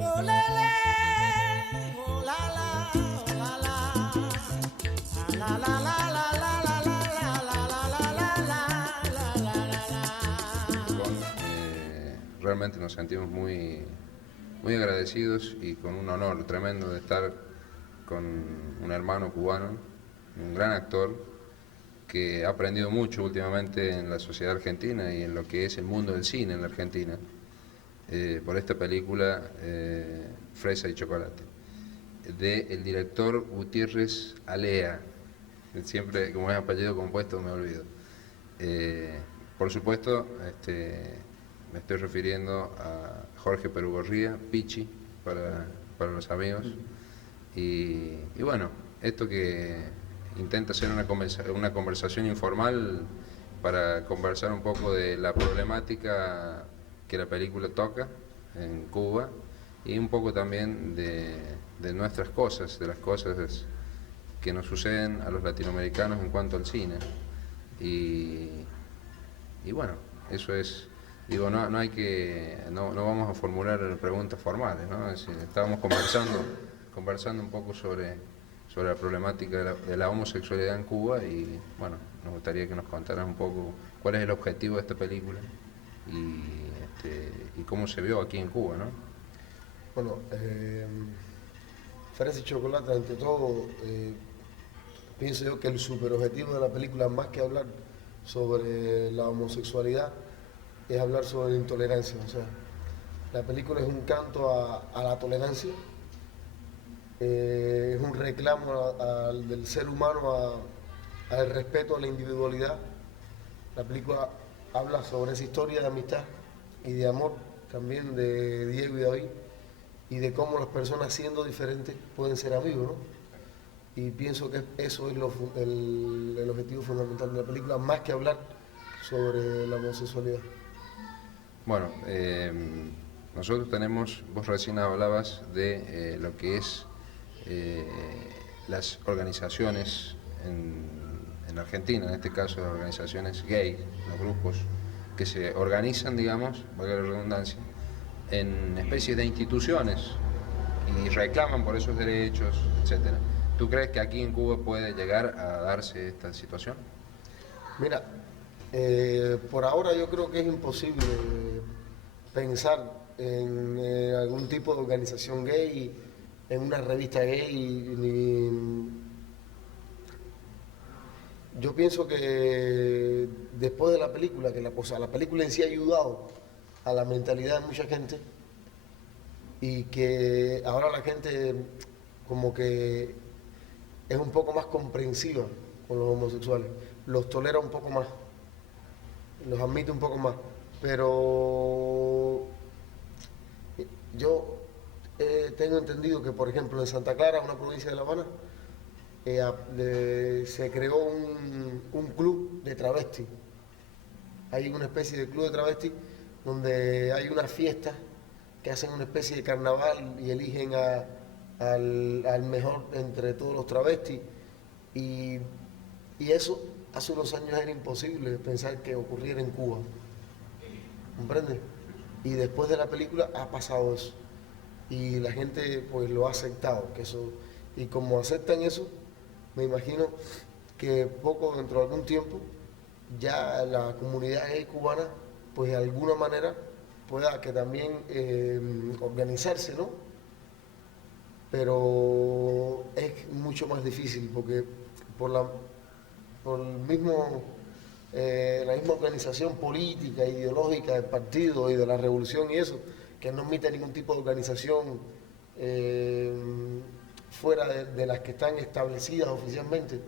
Oh la la, oh la la, oh la la, la la la la la la la la la la Realmente nos sentimos muy agradecidos y con un honor tremendo de estar con un hermano cubano, un gran actor que ha aprendido mucho últimamente en la sociedad argentina y en lo que es el mundo del cine en la Argentina, por esta película Fresa y Chocolate, de el director Gutiérrez Alea. Siempre, como es apellido compuesto, me olvido. Por supuesto, me estoy refiriendo a Jorge Perugorría, Pichi, para los amigos. Y bueno, esto que intenta ser una conversación informal para conversar un poco de la problemática que la película toca en Cuba y un poco también de nuestras cosas, de las cosas que nos suceden a los latinoamericanos en cuanto al cine. Y, y bueno, eso es, digo, no hay que, no vamos a formular preguntas formales, ¿no? Es decir, estábamos conversando un poco sobre la problemática de la homosexualidad en Cuba y bueno, nos gustaría que nos contaras un poco cuál es el objetivo de esta película y cómo se vio aquí en Cuba, ¿no? Bueno, Fresa y Chocolate, ante todo, pienso yo que el superobjetivo de la película, más que hablar sobre la homosexualidad, es hablar sobre la intolerancia. O sea, la película es un canto a la tolerancia, es un reclamo del ser humano al respeto a la individualidad. La película habla sobre esa historia de amistad y de amor también de Diego y David y de cómo las personas siendo diferentes pueden ser amigos, ¿no? Y pienso que eso es el objetivo fundamental de la película, más que hablar sobre la homosexualidad. Bueno, nosotros tenemos, vos recién hablabas de lo que es eh, las organizaciones en Argentina, en este caso las organizaciones gay, los grupos que se organizan, digamos, valga la redundancia, en especies de instituciones y reclaman por esos derechos, etcétera. ¿Tú crees que aquí en Cuba puede llegar a darse esta situación? Mira, por ahora yo creo que es imposible pensar en algún tipo de organización gay, en una revista gay, yo pienso que después de la película, la película en sí ha ayudado a la mentalidad de mucha gente y que ahora la gente como que es un poco más comprensiva con los homosexuales, los tolera un poco más, los admite un poco más, pero yo tengo entendido que, por ejemplo, en Santa Clara, una provincia de La Habana, se creó un club de travesti. Hay una especie de club de travesti donde hay una fiesta que hacen una especie de carnaval y eligen al mejor entre todos los travestis. Y, y eso hace unos años era imposible pensar que ocurriera en Cuba. ¿Comprende? Y después de la película ha pasado eso. Y la gente pues lo ha aceptado. Y como aceptan eso, me imagino que poco dentro de algún tiempo ya la comunidad gay cubana pues de alguna manera pueda que también organizarse, ¿no? Pero es mucho más difícil porque por la, por el mismo, la misma organización política, ideológica del partido y de la revolución y eso, que no admite ningún tipo de organización eh, fuera de las que están establecidas oficialmente,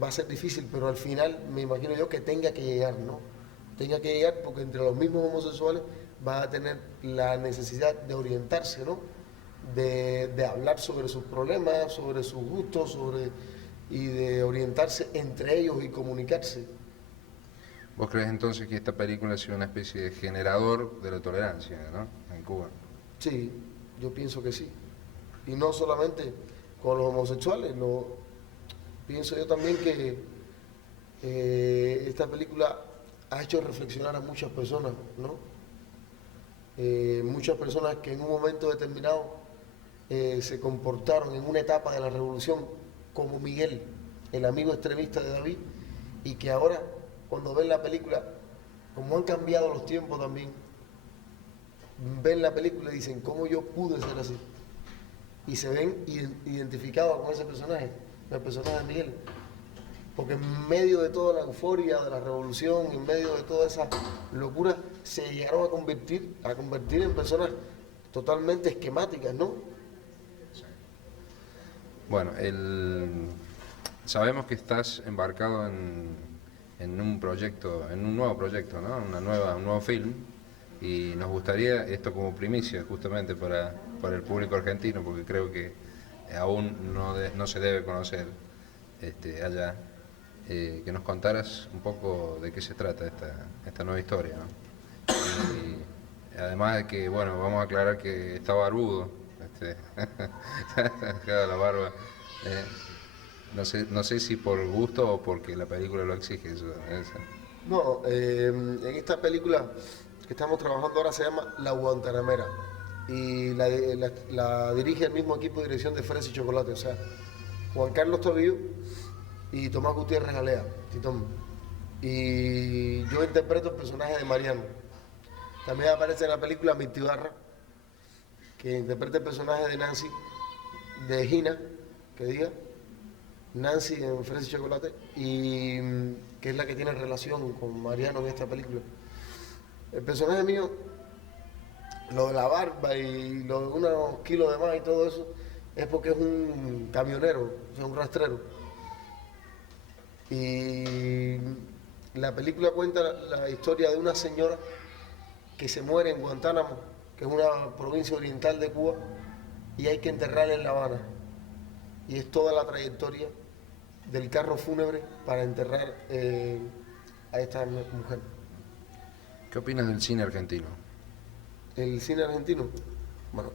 va a ser difícil, pero al final me imagino yo que tenga que llegar, ¿no? Tenga que llegar porque entre los mismos homosexuales va a tener la necesidad de orientarse, ¿no? De hablar sobre sus problemas, sobre sus gustos, y de orientarse entre ellos y comunicarse. ¿Vos crees entonces que esta película ha sido una especie de generador de la tolerancia, ¿no? En Cuba? Sí, yo pienso que sí. Y no solamente con los homosexuales, pienso yo también que esta película ha hecho reflexionar a muchas personas, ¿no? muchas personas que en un momento determinado se comportaron en una etapa de la revolución como Miguel, el amigo extremista de David, y que ahora cuando ven la película, como han cambiado los tiempos también, ven la película y dicen, ¿cómo yo pude ser así? Y se ven identificados con ese personaje, el personaje de Miguel. Porque en medio de toda la euforia de la revolución, en medio de toda esa locura, se llegaron a convertir en personas totalmente esquemáticas, ¿no? Bueno, sabemos que estás embarcado en un proyecto, en un nuevo proyecto, ¿no? Un nuevo film, y nos gustaría esto como primicia justamente para el público argentino, porque creo que aún no se debe conocer allá, que nos contaras un poco de qué se trata esta nueva historia, ¿no? Y además de que, bueno, vamos a aclarar que está barbudo, queda la barba. No sé si por gusto o porque la película lo exige. No, en esta película que estamos trabajando ahora se llama La Guantanamera y la dirige el mismo equipo de dirección de Fresa y Chocolate, o sea, Juan Carlos Tobillo y Tomás Gutiérrez Alea, Titón. Y yo interpreto el personaje de Mariano. También aparece en la película Mirti Barra, que interpreta el personaje de Nancy, de Gina, que diga, Nancy en Fresa y Chocolate, y que es la que tiene relación con Mariano en esta película. El personaje mío, lo de la barba y lo de unos kilos de más y todo eso, es porque es un camionero, o sea, un rastrero. Y la película cuenta la historia de una señora que se muere en Guantánamo, que es una provincia oriental de Cuba, y hay que enterrarla en La Habana. Y es toda la trayectoria del carro fúnebre para enterrar a esta mujer. ¿Qué opinas del cine argentino? El cine argentino, bueno,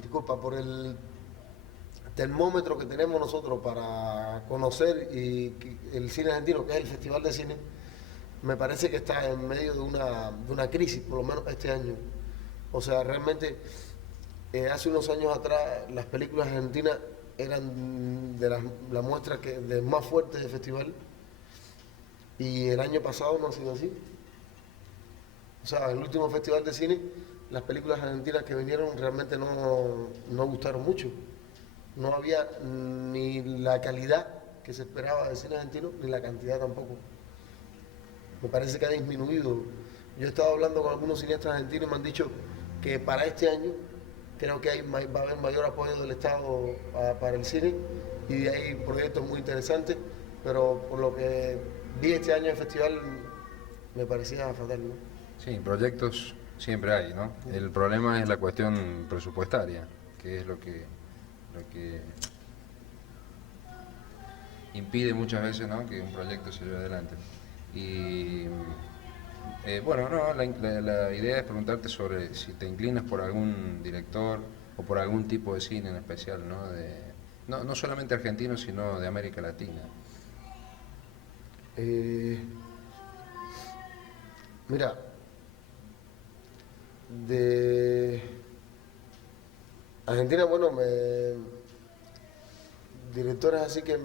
disculpa, por el termómetro que tenemos nosotros para conocer el cine argentino, que es el Festival de Cine, me parece que está en medio de una crisis, por lo menos este año. O sea, realmente, hace unos años atrás las películas argentinas eran de la muestra de más fuerte del festival, y el año pasado no ha sido así. O sea, el último festival de cine, las películas argentinas que vinieron realmente no gustaron mucho. No había ni la calidad que se esperaba del cine argentino, ni la cantidad tampoco. Me parece que ha disminuido. Yo he estado hablando con algunos cineastas argentinos y me han dicho que para este año creo que va a haber mayor apoyo del Estado para el cine, y hay proyectos muy interesantes, pero por lo que vi este año el festival me parecía fatal, ¿no? Sí, proyectos siempre hay, ¿no? El problema es la cuestión presupuestaria, que es lo que impide muchas veces, ¿no?, que un proyecto se lleve adelante. Y bueno, no, la idea es preguntarte sobre si te inclinas por algún director o por algún tipo de cine en especial, ¿no? No solamente argentino, sino de América Latina. Mira, de Argentina, bueno, directores así que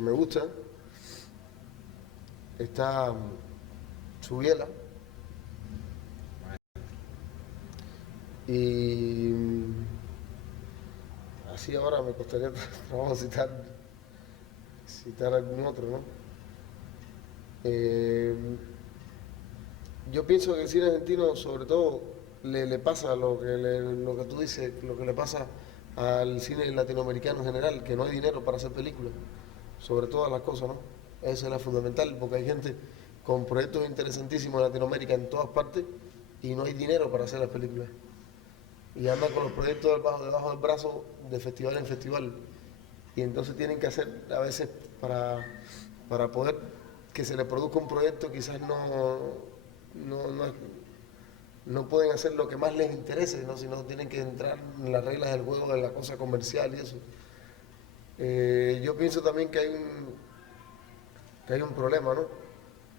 me gustan. Está Subiela y así ahora me costaría trabajo citar algún otro, ¿no? Yo pienso que el cine argentino, sobre todo, le pasa lo que tú dices, lo que le pasa al cine latinoamericano en general, que no hay dinero para hacer películas, sobre todas las cosas, ¿no? Esa es la fundamental, porque hay gente con proyectos interesantísimos en Latinoamérica en todas partes y no hay dinero para hacer las películas. Y andan con los proyectos debajo del brazo de festival en festival. Y entonces tienen que hacer, a veces, para poder que se les produzca un proyecto, quizás no pueden hacer lo que más les interese, ¿no? Sino tienen que entrar en las reglas del juego de la cosa comercial y eso. Yo pienso también que que hay un problema, ¿no?,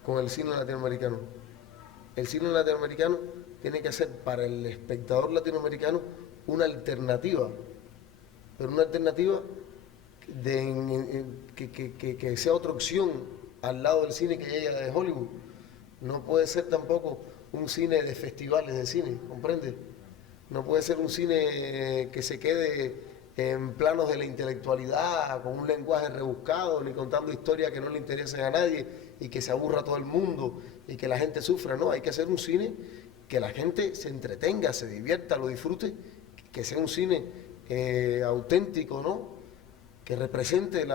con el cine latinoamericano. El cine latinoamericano tiene que ser para el espectador latinoamericano una alternativa, pero una alternativa que sea otra opción al lado del cine que llega de Hollywood. No puede ser tampoco un cine de festivales de cine, ¿comprende? No puede ser un cine que se quede en planos de la intelectualidad, con un lenguaje rebuscado, ni contando historias que no le interesen a nadie y que se aburra a todo el mundo y que la gente sufra. No, hay que hacer un cine que la gente se entretenga, se divierta, lo disfrute, que sea un cine auténtico, ¿no?, que represente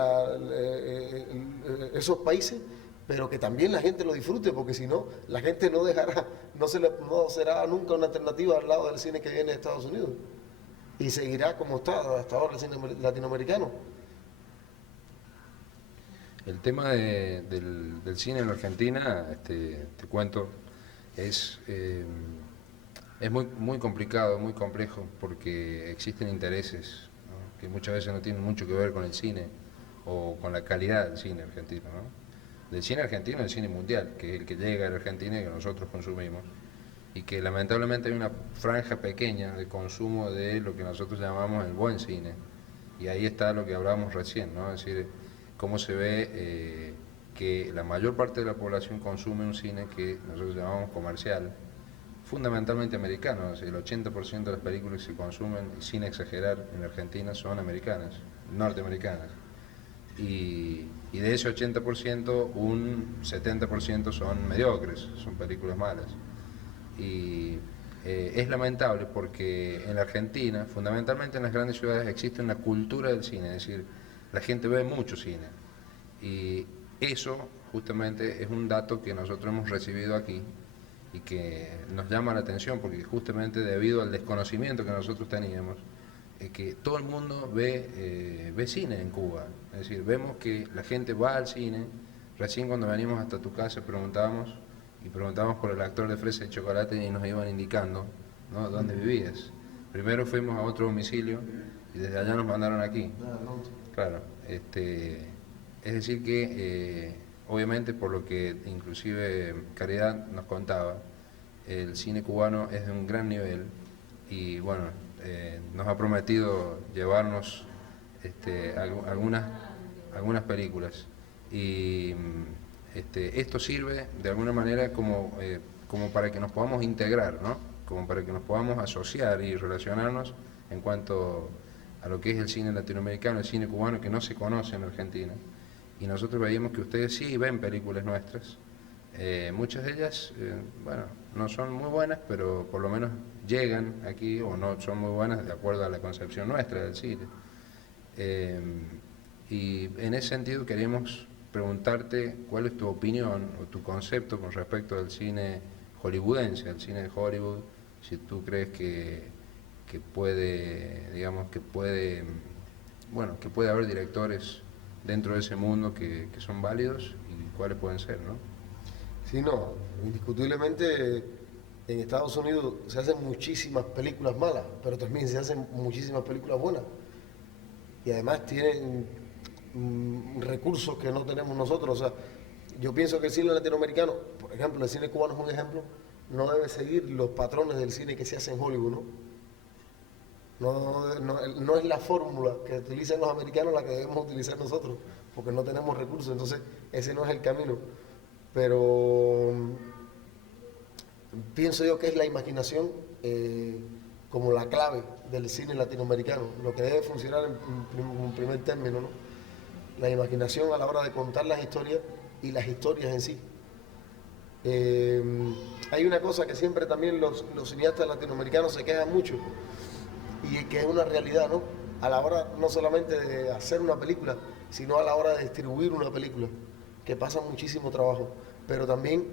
esos países, pero que también la gente lo disfrute, porque si no, la gente no dejará, no será nunca una alternativa al lado del cine que viene de Estados Unidos. Y seguirá como está hasta ahora el cine latinoamericano. El tema del cine en la Argentina, te cuento, es muy complicado, muy complejo, porque existen intereses, ¿no?, que muchas veces no tienen mucho que ver con el cine o con la calidad del cine argentino, ¿no? Del cine argentino, el cine mundial, que es el que llega a la Argentina y que nosotros consumimos, y que lamentablemente hay una franja pequeña de consumo de lo que nosotros llamamos el buen cine, y ahí está lo que hablábamos recién, ¿no?, es decir, cómo se ve que la mayor parte de la población consume un cine que nosotros llamamos comercial, fundamentalmente americano. Es decir, el 80% de las películas que se consumen, sin exagerar, en Argentina son americanas, norteamericanas. Y de ese 80%, un 70% son mediocres, son películas malas. Y es lamentable porque en la Argentina, fundamentalmente en las grandes ciudades, existe una cultura del cine, es decir, la gente ve mucho cine. Y eso justamente es un dato que nosotros hemos recibido aquí y que nos llama la atención, porque justamente debido al desconocimiento que nosotros teníamos, que todo el mundo ve cine en Cuba. Es decir, vemos que la gente va al cine. Recién cuando venimos hasta tu casa preguntábamos por el actor de Fresa y Chocolate y nos iban indicando, ¿no?, dónde vivías. Primero fuimos a otro domicilio y desde allá nos mandaron aquí. Claro, es decir que obviamente, por lo que inclusive Caridad nos contaba, el cine cubano es de un gran nivel y bueno, nos ha prometido llevarnos algunas películas, y esto sirve de alguna manera como para que nos podamos integrar, ¿no?, como para que nos podamos asociar y relacionarnos en cuanto a lo que es el cine latinoamericano, el cine cubano, que no se conoce en Argentina. Y nosotros veíamos que ustedes sí ven películas nuestras, muchas de ellas, bueno, no son muy buenas, pero por lo menos llegan aquí, o no son muy buenas de acuerdo a la concepción nuestra del cine. Y en ese sentido queríamos preguntarte cuál es tu opinión o tu concepto con respecto al cine hollywoodense, al cine de Hollywood, si tú crees que puede, digamos, que puede haber directores dentro de ese mundo que son válidos, y cuáles pueden ser, ¿no? Sí, no, indiscutiblemente en Estados Unidos se hacen muchísimas películas malas, pero también se hacen muchísimas películas buenas. Y además tienen recursos que no tenemos nosotros. O sea, yo pienso que el cine latinoamericano, por ejemplo, el cine cubano es un ejemplo, no debe seguir los patrones del cine que se hace en Hollywood, ¿no? No es la fórmula que utilizan los americanos la que debemos utilizar nosotros, porque no tenemos recursos, entonces ese no es el camino. Pero pienso yo que es la imaginación como la clave del cine latinoamericano, lo que debe funcionar en primer término, ¿no? La imaginación a la hora de contar las historias y las historias en sí. Hay una cosa que siempre también los cineastas latinoamericanos se quejan mucho, y que es una realidad, ¿no? A la hora no solamente de hacer una película, sino a la hora de distribuir una película, que pasa muchísimo trabajo. Pero también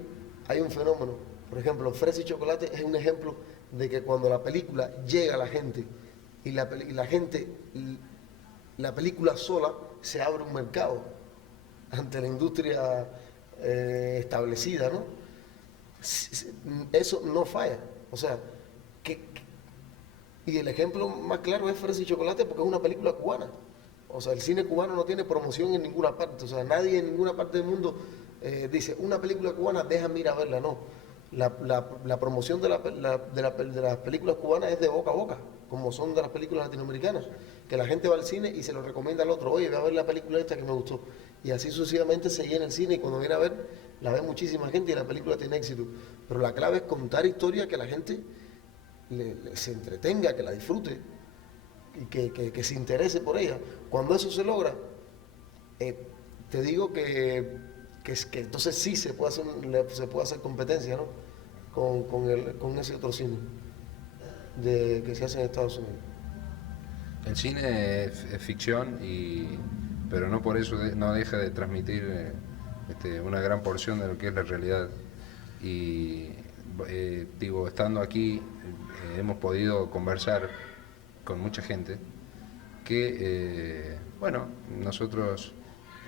hay un fenómeno, por ejemplo, Fresa y Chocolate es un ejemplo de que cuando la película llega a la gente y la película sola, se abre un mercado ante la industria establecida, ¿no? Eso no falla. O sea, y el ejemplo más claro es Fresa y Chocolate, porque es una película cubana. O sea, el cine cubano no tiene promoción en ninguna parte. O sea, nadie en ninguna parte del mundo dice, una película cubana, déjame ir a verla. No. La promoción de las películas cubanas es de boca a boca, como son de las películas latinoamericanas. Que la gente va al cine y se lo recomienda al otro. Oye, voy a ver la película esta que me gustó. Y así sucesivamente se llena el cine y cuando viene a ver, la ve muchísima gente y la película tiene éxito. Pero la clave es contar historias que la gente se entretenga, que la disfrute y que se interese por ella. Cuando eso se logra, te digo que entonces sí se puede hacer competencia, ¿no? con ese otro cine que se hace en Estados Unidos. El cine es ficción, pero no por eso no deja de transmitir una gran porción de lo que es la realidad. Y digo, estando aquí hemos podido conversar con mucha gente que, bueno, nosotros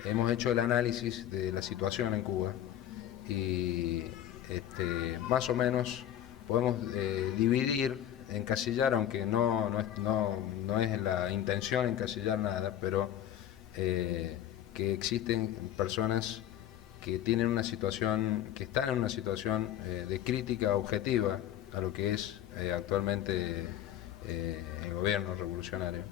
hemos hecho el análisis de la situación en Cuba y más o menos podemos dividir, encasillar, aunque no es la intención encasillar nada, pero que existen personas que tienen una situación, que están en una situación de crítica objetiva a lo que es actualmente el gobierno revolucionario.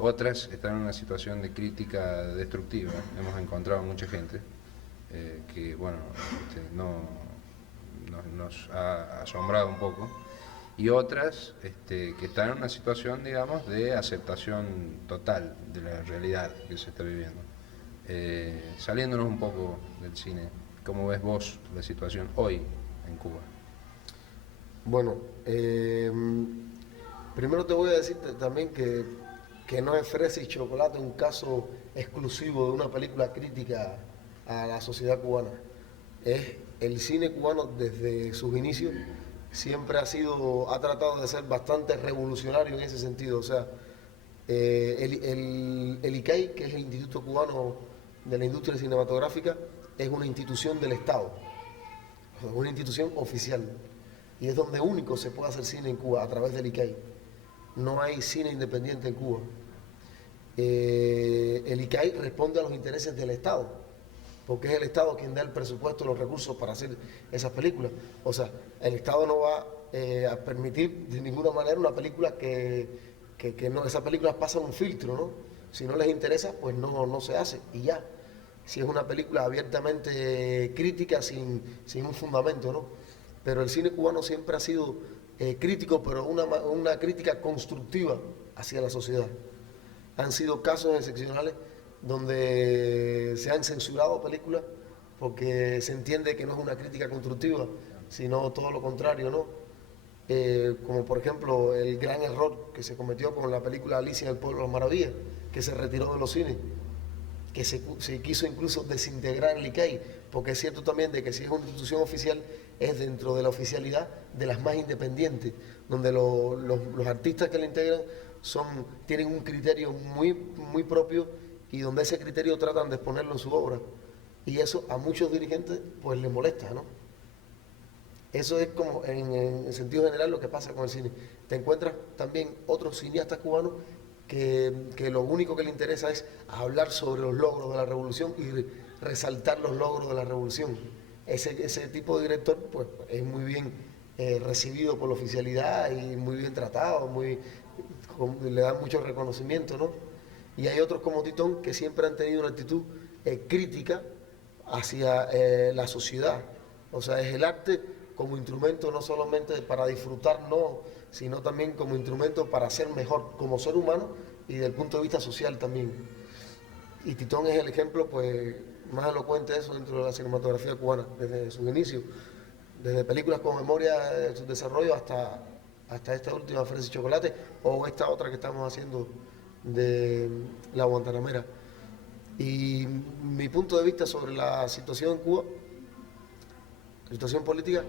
Otras están en una situación de crítica destructiva. Hemos encontrado mucha gente que, bueno, nos ha asombrado un poco, y otras que están en una situación, digamos, de aceptación total de la realidad que se está viviendo. Saliéndonos un poco del cine, ¿cómo ves vos la situación hoy en Cuba? Bueno, primero te voy a decir también que no es Fresa y Chocolate un caso exclusivo de una película crítica a la sociedad cubana. Es el cine cubano desde sus inicios siempre ha tratado de ser bastante revolucionario en ese sentido. O sea, el ICAI, que es el Instituto Cubano de la Industria Cinematográfica, es una institución del Estado, una institución oficial, y es donde único se puede hacer cine en Cuba, a través del ICAI. No hay cine independiente en Cuba. El ICAI responde a los intereses del Estado, porque es el Estado quien da el presupuesto, los recursos para hacer esas películas. O sea, el Estado no va a permitir de ninguna manera una película que no, esas películas pasan un filtro, ¿no? Si no les interesa, pues no se hace y ya. Si es una película abiertamente crítica, sin un fundamento, ¿no? Pero el cine cubano siempre ha sido crítico, pero una crítica constructiva hacia la sociedad. Han sido casos excepcionales donde se han censurado películas porque se entiende que no es una crítica constructiva, sino todo lo contrario, ¿no? Como por ejemplo el gran error que se cometió con la película Alicia en el Pueblo de las Maravillas, que se retiró de los cines, que se quiso incluso desintegrar el ICAI, porque es cierto también de que si es una institución oficial, es dentro de la oficialidad de las más independientes, donde los artistas que la integran tienen un criterio muy propio y donde ese criterio tratan de exponerlo en su obra. Y eso a muchos dirigentes pues les molesta, ¿no? Eso es como en sentido general lo que pasa con el cine. Te encuentras también otros cineastas cubanos que lo único que les interesa es hablar sobre los logros de la revolución y resaltar los logros de la revolución. Ese tipo de director pues es muy bien recibido por la oficialidad y muy bien tratado, le dan mucho reconocimiento, ¿no? Y hay otros como Titón que siempre han tenido una actitud crítica hacia la sociedad. O sea, es el arte como instrumento no solamente para disfrutar, no, sino también como instrumento para ser mejor como ser humano y desde el punto de vista social también. Y Titón es el ejemplo pues más elocuente de eso dentro de la cinematografía cubana, desde sus inicios, desde películas con memoria de su desarrollo hasta esta última, Fresa y Chocolate, o esta otra que estamos haciendo de La Guantanamera. Y mi punto de vista sobre la situación en Cuba, la situación política,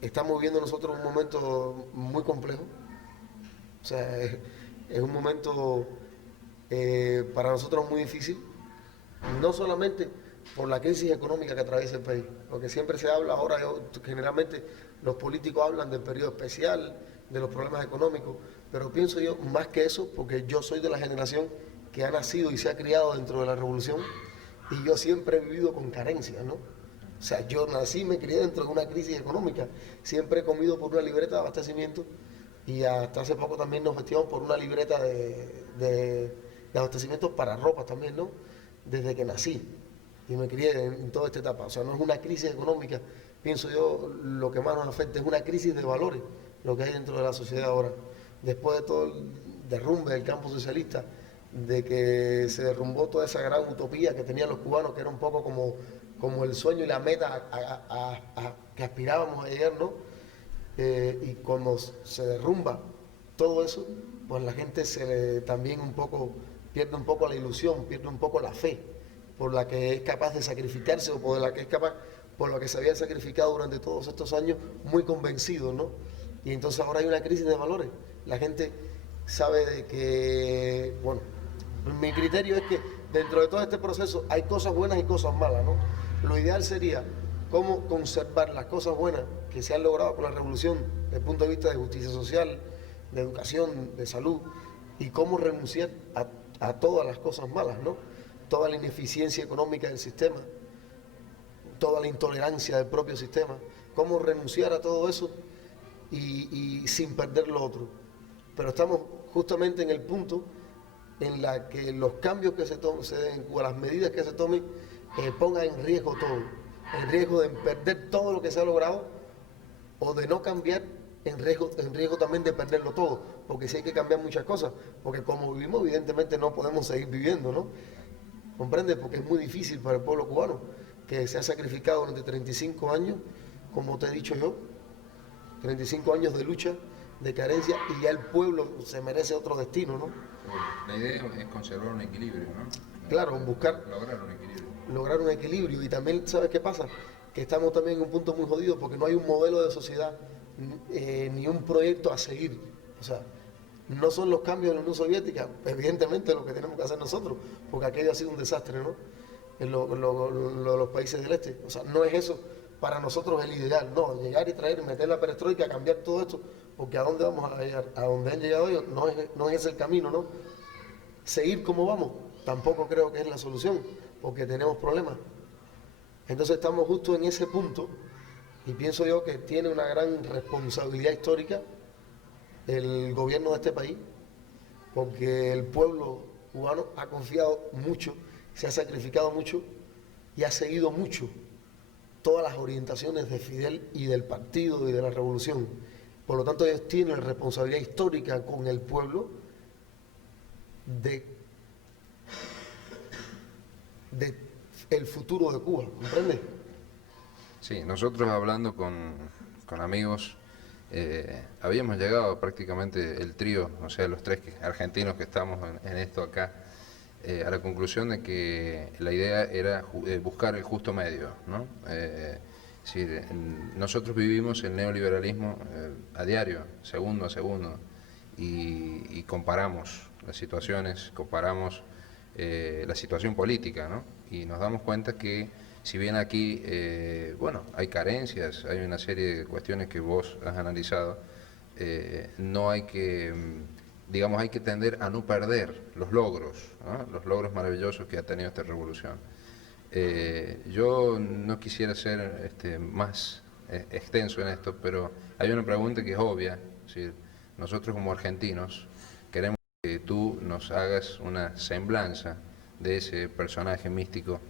estamos viviendo nosotros un momento muy complejo. O sea, es un momento para nosotros muy difícil, no solamente por la crisis económica que atraviesa el país, porque siempre se habla ahora, generalmente los políticos hablan del periodo especial, de los problemas económicos, pero pienso yo más que eso, porque yo soy de la generación que ha nacido y se ha criado dentro de la revolución, y yo siempre he vivido con carencias, ¿no? O sea, yo nací y me crié dentro de una crisis económica. Siempre he comido por una libreta de abastecimiento y hasta hace poco también nos vestíamos por una libreta de abastecimiento para ropa también, ¿no? Desde que nací y me crié en toda esta etapa. O sea, no es una crisis económica, pienso yo, lo que más nos afecta es una crisis de valores, lo que hay dentro de la sociedad ahora. Después de todo el derrumbe del campo socialista, de que se derrumbó toda esa gran utopía que tenían los cubanos, que era un poco como el sueño y la meta que aspirábamos a llegar, ¿no? Y cuando se derrumba todo eso, pues la gente también pierde un poco la ilusión, pierde un poco la fe por la que es capaz de sacrificarse o por la que es capaz, por lo que se había sacrificado durante todos estos años, muy convencido, ¿no? Y entonces ahora hay una crisis de valores. La gente sabe de que, bueno, mi criterio es que dentro de todo este proceso hay cosas buenas y cosas malas, ¿no? Lo ideal sería cómo conservar las cosas buenas que se han logrado con la revolución desde el punto de vista de justicia social, de educación, de salud, y cómo renunciar a todas las cosas malas, ¿no? Toda la ineficiencia económica del sistema, toda la intolerancia del propio sistema, cómo renunciar a todo eso y sin perder lo otro. Pero estamos justamente en el punto en la que los cambios que se den o las medidas que se tomen pongan en riesgo todo, en riesgo de perder todo lo que se ha logrado o de no cambiar, en riesgo también de perderlo todo, porque sí hay que cambiar muchas cosas, porque como vivimos evidentemente no podemos seguir viviendo, ¿no? ¿Comprende? Porque es muy difícil para el pueblo cubano, que se ha sacrificado durante 35 años, como te he dicho yo, 35 años de lucha, de carencia, y ya el pueblo se merece otro destino, ¿no? La idea es conservar un equilibrio, ¿no? Claro, lograr un equilibrio. Y también, ¿sabes qué pasa? Que estamos también en un punto muy jodido porque no hay un modelo de sociedad ni un proyecto a seguir. O sea, no son los cambios de la Unión Soviética, evidentemente lo que tenemos que hacer nosotros, porque aquello ha sido un desastre, ¿no? En los países del este. O sea, no es eso para nosotros el ideal, no, llegar y traer, meter la perestroika, cambiar todo esto, porque ¿a dónde vamos a llegar? A donde han llegado ellos, no es ese el camino, ¿no? Seguir como vamos, tampoco creo que es la solución, porque tenemos problemas. Entonces estamos justo en ese punto, y pienso yo que tiene una gran responsabilidad histórica el gobierno de este país, porque el pueblo cubano ha confiado mucho, se ha sacrificado mucho y ha seguido mucho todas las orientaciones de Fidel y del partido y de la revolución. Por lo tanto, ellos tienen responsabilidad histórica con el pueblo de el futuro de Cuba, ¿comprendes? Sí, nosotros hablando con amigos, habíamos llegado prácticamente el trío, o sea, los tres argentinos que estamos en esto acá, a la conclusión de que la idea era buscar el justo medio, ¿no? Es decir, nosotros vivimos el neoliberalismo a diario, segundo a segundo, y comparamos las situaciones, comparamos la situación política, ¿no? Y nos damos cuenta que si bien aquí, bueno, hay carencias, hay una serie de cuestiones que vos has analizado, no hay que, digamos, hay que tender a no perder los logros, ¿no? Los logros maravillosos que ha tenido esta revolución. Yo no quisiera ser más extenso en esto, pero hay una pregunta que es obvia, es decir, nosotros como argentinos queremos que tú nos hagas una semblanza de ese personaje místico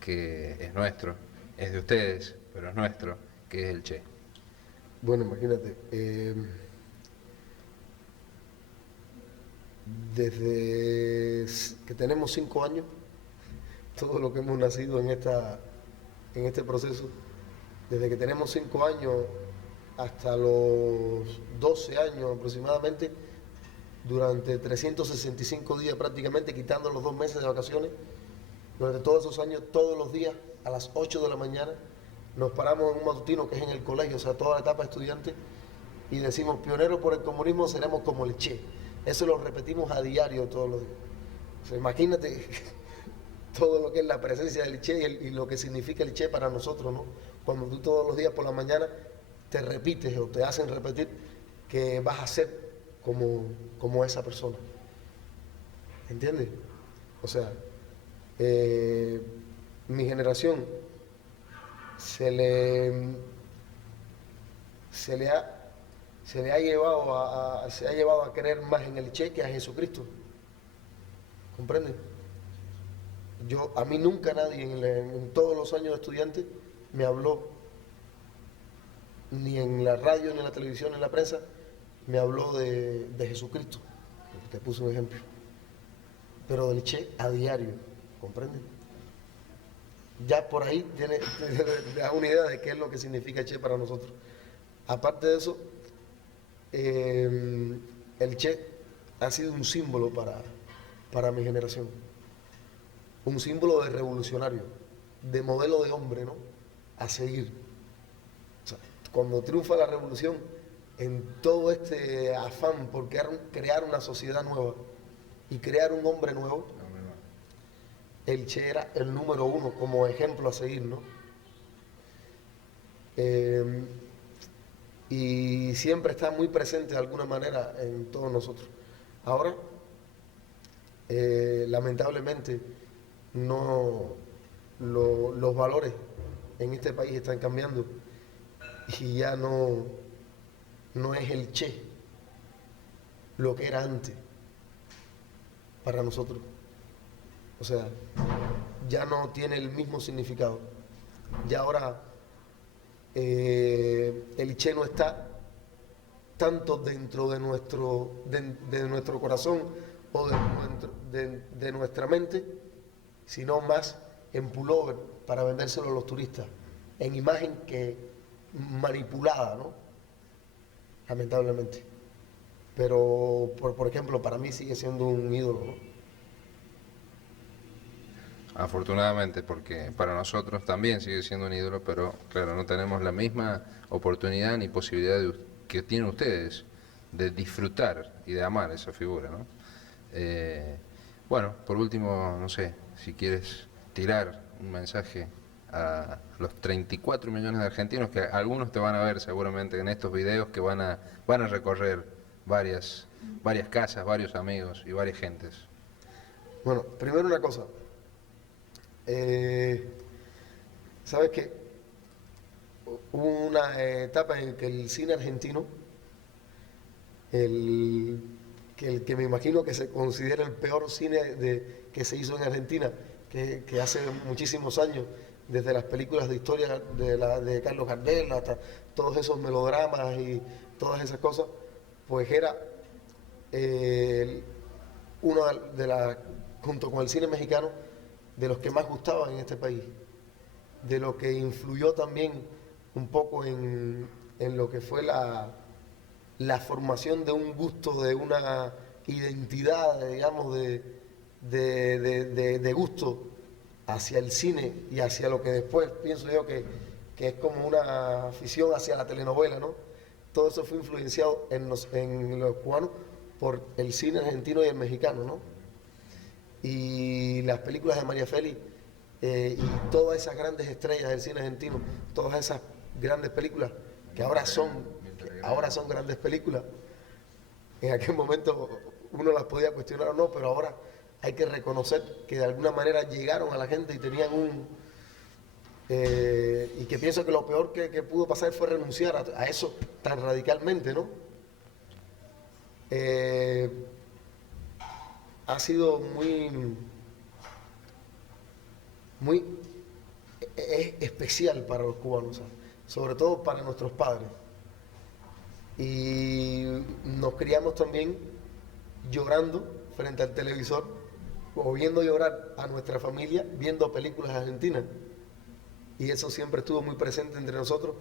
que es nuestro, es de ustedes, pero es nuestro, que es el Che. Bueno, imagínate, desde que tenemos 5 años, todo lo que hemos nacido en este proceso, desde que tenemos 5 años hasta los 12 años aproximadamente, durante 365 días prácticamente, quitando los 2 meses de vacaciones, durante todos esos años, todos los días, a las 8 de la mañana, nos paramos en un matutino que es en el colegio, o sea, toda la etapa de estudiante, y decimos, pioneros por el comunismo, seremos como el Che. Eso lo repetimos a diario todos los días. O sea, imagínate todo lo que es la presencia del Che y lo que significa el Che para nosotros, ¿no? Cuando tú todos los días por la mañana te repites o te hacen repetir que vas a ser como esa persona. ¿Entiendes? O sea, mi generación se le, se le ha, se ha llevado a creer más en el Che que a Jesucristo. ¿Comprenden? A mí nunca nadie en todos los años de estudiante me habló, ni en la radio, ni en la televisión, ni en la prensa, me habló de Jesucristo. Te puse un ejemplo. Pero del Che a diario, ¿comprenden? Ya por ahí te da una idea de qué es lo que significa Che para nosotros. Aparte de eso, el Che ha sido un símbolo para mi generación. Un símbolo de revolucionario, de modelo de hombre, ¿no? A seguir. O sea, cuando triunfa la revolución, en todo este afán por crear una sociedad nueva y crear un hombre nuevo, el Che era el número uno como ejemplo a seguir, ¿no? Y siempre está muy presente de alguna manera en todos nosotros. Ahora, lamentablemente, los valores en este país están cambiando y ya no es el Che lo que era antes para nosotros. O sea, ya no tiene el mismo significado. Ya ahora el Che no está tanto dentro de nuestro corazón o de nuestra mente, sino más en pullover para vendérselo a los turistas, en imagen que manipulada, ¿no? Lamentablemente. Pero, por ejemplo, para mí sigue siendo un ídolo, ¿no? Afortunadamente, porque para nosotros también sigue siendo un ídolo, pero claro, no tenemos la misma oportunidad ni posibilidad que tienen ustedes de disfrutar y de amar esa figura, ¿no? Bueno, por último, no sé, si quieres tirar un mensaje a los 34 millones de argentinos, que algunos te van a ver seguramente en estos videos, que van a recorrer varias casas, varios amigos y varias gentes. Bueno, primero una cosa. ¿Sabes qué? Hubo una etapa en que el cine argentino, el que me imagino que se considera el peor cine que se hizo en Argentina, que hace muchísimos años, desde las películas de historia de Carlos Gardel hasta todos esos melodramas y todas esas cosas, pues era uno junto con el cine mexicano, de los que más gustaban en este país, de lo que influyó también un poco en lo que fue la formación de un gusto, de una identidad, digamos, de gusto hacia el cine y hacia lo que después pienso yo que es como una afición hacia la telenovela, ¿no? Todo eso fue influenciado en los cubanos por el cine argentino y el mexicano, ¿no? Y las películas de María Félix y todas esas grandes estrellas del cine argentino, todas esas grandes películas que ahora son grandes películas, en aquel momento uno las podía cuestionar o no, pero ahora hay que reconocer que de alguna manera llegaron a la gente y tenían y que pienso que lo peor que pudo pasar fue renunciar a eso tan radicalmente, ¿no? Ha sido muy especial para los cubanos, ¿sabes? Sobre todo para nuestros padres. Y nos criamos también llorando frente al televisor o viendo llorar a nuestra familia viendo películas argentinas. Y eso siempre estuvo muy presente entre nosotros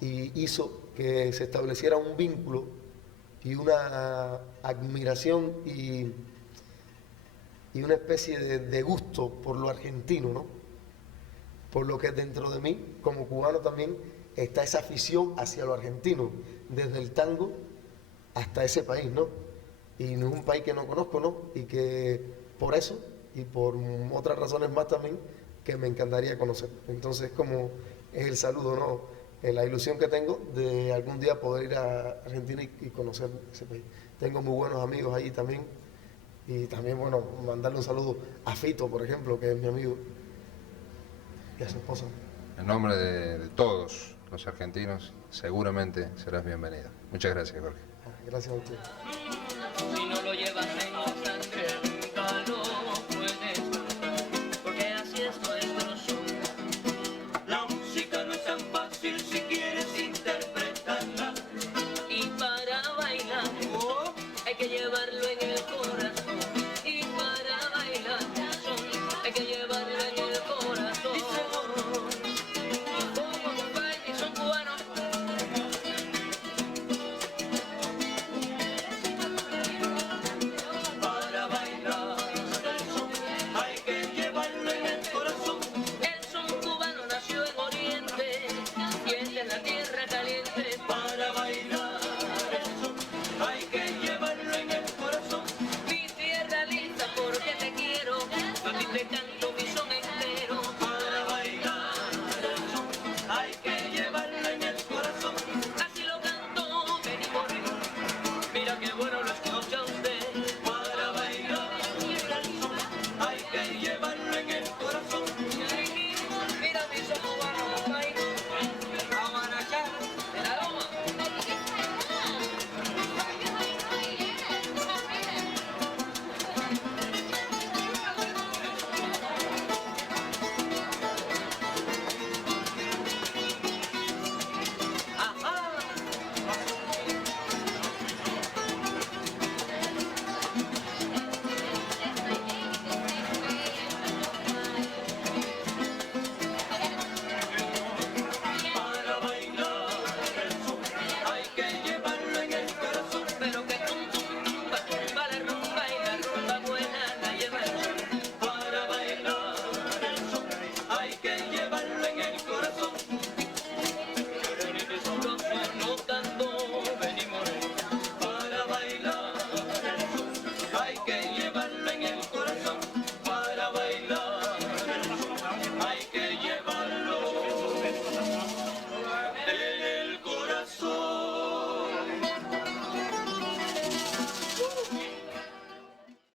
y hizo que se estableciera un vínculo y una admiración y una especie de gusto por lo argentino, ¿no? Por lo que dentro de mí, como cubano también, está esa afición hacia lo argentino, desde el tango hasta ese país, ¿no? Y no es un país que no conozco, ¿no? Y que por eso, y por otras razones más también, que me encantaría conocer. Entonces, como es el saludo, ¿no? La ilusión que tengo de algún día poder ir a Argentina y conocer ese país. Tengo muy buenos amigos allí también, Y también, bueno, mandarle un saludo a Fito, por ejemplo, que es mi amigo, y a su esposa. En nombre de todos los argentinos, seguramente serás bienvenido. Muchas gracias, Jorge. Gracias a usted.